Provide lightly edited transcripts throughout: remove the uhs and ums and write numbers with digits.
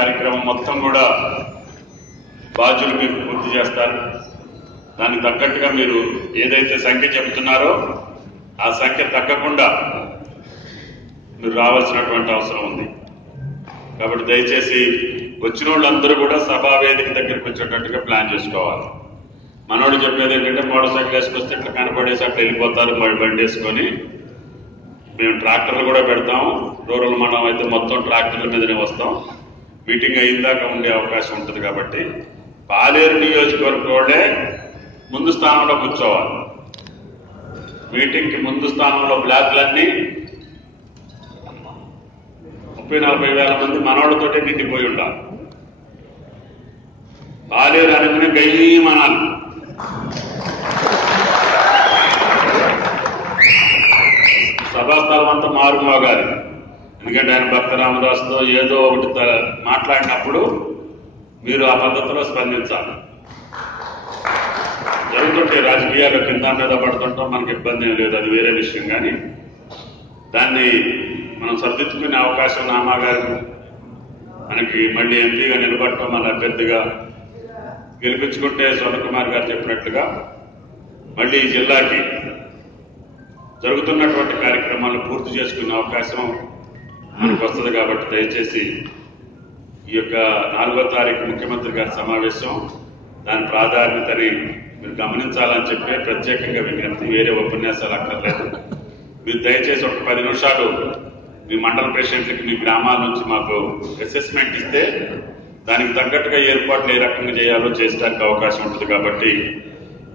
కార్యక్రమం మొత్తం కూడా బాధ్యులు మీకు పూర్తి చేస్తారు. దానికి తగ్గట్టుగా మీరు ఏదైతే సంఖ్య చెబుతున్నారో ఆ సంఖ్య తగ్గకుండా మీరు రావాల్సినటువంటి అవసరం ఉంది. కాబట్టి దయచేసి వచ్చిన వాళ్ళందరూ కూడా సభా వేదిక దగ్గరికి వచ్చేటట్టుగా ప్లాన్ చేసుకోవాలి. మనోడు చెప్పేది ఏంటంటే మోటార్ సైకిల్ వేసుకొస్తే ఇట్లా కనపడేసి అట్లా వెళ్ళిపోతారు, మరి బండి వేసుకొని. మేము ట్రాక్టర్లు కూడా పెడతాం. రూరల్ మండలం అయితే మొత్తం ట్రాక్టర్ల మీదనే వస్తాం. మీటింగ్ అయిందాక ఉండే అవకాశం ఉంటుంది. కాబట్టి పాలేరు నియోజకవర్గం వాళ్ళే ముందు స్థానంలో కూర్చోవాలి. మీటింగ్కి ముందు స్థానంలో బ్లాక్లన్నీ 30-40 వేల మంది మనవాళ్ళతోటే నిండిపోయి ఉండాలి. పాలేరు అనగానే గయ్యమనాలి. సభాస్థలం అంతా మారుమోగాలి. ఎందుకంటే ఆయన భక్త రామదాసుతో ఏదో ఒకటి మాట్లాడినప్పుడు మీరు ఆ పద్ధతిలో స్పందించాలి. జరుగుతుంటే రాజకీయాలు కింద మీద పడుతుంటాం, మనకి ఇబ్బంది ఏం లేదు, అది వేరే విషయం. కానీ దాన్ని మనం సర్దిద్దుకునే అవకాశం నామా గారు మనకి మళ్ళీ ఎంపీగా నిలబడటం, మన అభ్యర్థిగా గెలిపించుకుంటే స్వర్ణ కుమార్ గారు చెప్పినట్లుగా మళ్ళీ ఈ జిల్లాకి జరుగుతున్నటువంటి కార్యక్రమాలను పూర్తి చేసుకునే అవకాశం మనకు వస్తుంది. కాబట్టి దయచేసి ఈ యొక్క 4వ తారీఖు ముఖ్యమంత్రి గారి సమావేశం, దాని ప్రాధాన్యతని మీరు గమనించాలని చెప్పి ప్రత్యేకంగా విజ్ఞప్తి. వేరే ఉపన్యాసాలు అక్కర్లేదు. మీరు దయచేసి ఒక 10 నిమిషాలు మీ మండల ప్రెసిడెంట్లకి మీ గ్రామాల నుంచి మాకు అసెస్మెంట్ ఇస్తే దానికి తగ్గట్టుగా ఏర్పాట్లు ఏ రకంగా చేయాలో చేయడానికి అవకాశం ఉంటుంది. కాబట్టి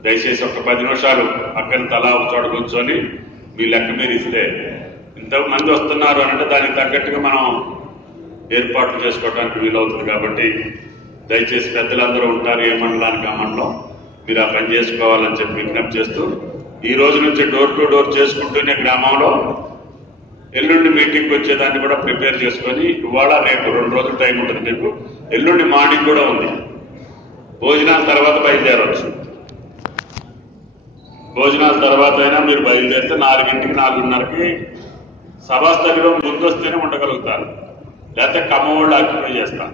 దయచేసి ఒక 10 నిమిషాలు పక్కన తలా చోట కూర్చొని మీ లెక్క మీరు ఇస్తే, ఇంతమంది వస్తున్నారు అంటే దానికి తగ్గట్టుగా మనం ఏర్పాట్లు చేసుకోవడానికి వీలవుతుంది. కాబట్టి దయచేసి పెద్దలందరూ ఉంటారు ఏ మండలానికి ఆ మండలం, మీరు ఆ పని చేసుకోవాలని చెప్పి విజ్ఞప్తి చేస్తూ, ఈ రోజు నుంచి డోర్ టు డోర్ చేసుకుంటూనే గ్రామంలో ఎల్లుండి మీటింగ్కి వచ్చేదాన్ని కూడా ప్రిపేర్ చేసుకొని, ఇవాళ రేపు 2 రోజులు టైం ఉంటుంది మీకు. ఎల్లుండి మార్నింగ్ కూడా ఉంది. భోజనాల తర్వాత బయలుదేరవచ్చు. భోజనాల తర్వాత అయినా మీరు బయలుదేరితే 4ంటికి 4:30కి సభాస్థలిలో ముందు వస్తేనే ఉండగలుగుతారు. లేకపోతే కమ్మవాళ్ళు ఆక్యుపై చేస్తాం.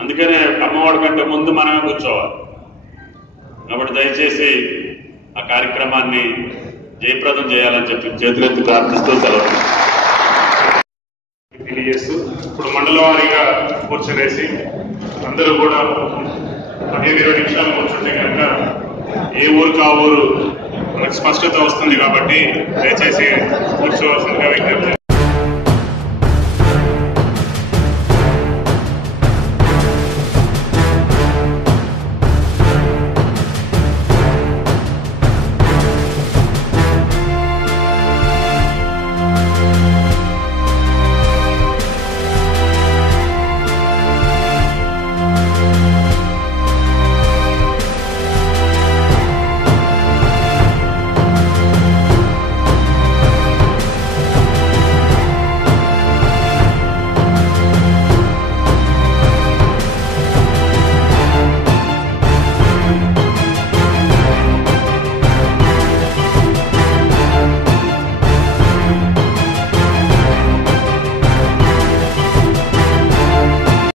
అందుకనే కమ్మవాడి కంటే ముందు మనమే కూర్చోవాలి. కాబట్టి దయచేసి ఆ కార్యక్రమాన్ని జయప్రదం చేయాలని చెప్పి చేతులెత్తి ప్రార్థిస్తూ సెలవు తెలియజేస్తూ, ఇప్పుడు మండల వారీగా కూర్చొనేసి అందరూ కూడా 15-20 నిమిషాలు కూర్చుంటే కనుక ఏ ఊరికి ఆ ఊరు మనకు స్పష్టత వస్తుంది. కాబట్టి దయచేసి కూర్చోవలసిందిగా విజ్ఞప్తి.